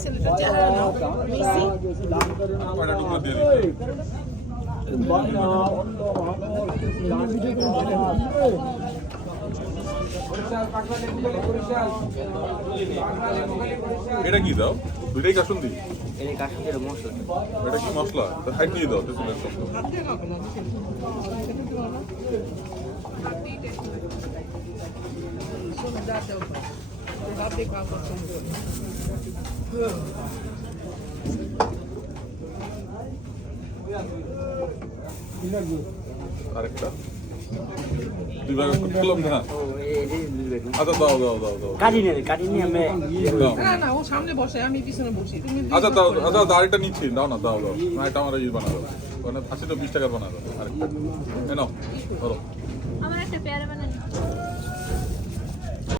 ছেলেটা চেহারা না মিসি কয়টা টুকরো দিয়ে দিই এটা কি দাও দুইটাই কাসুন দিই এটা কি মশলা সাইড দিয়ে দাও তেঁতুলের সব হাত দিয়ে খাবে না আরেকটা দুই ভাগ করলাম না আচ্ছা দাও দাও দাও দাও দাও না না ও সামনে বসে আমি পিছনে বসি তুমি আচ্ছা দাও আচ্ছা দাও আরেকটা নিচ্ছি দাও না দাও দাও না এটা আমার ইয়ে বানা দাও মানে আছে তো 20 টাকার বানা দাও আরেকটা নাও ধরো আমার একটা পেয়ারা বানানি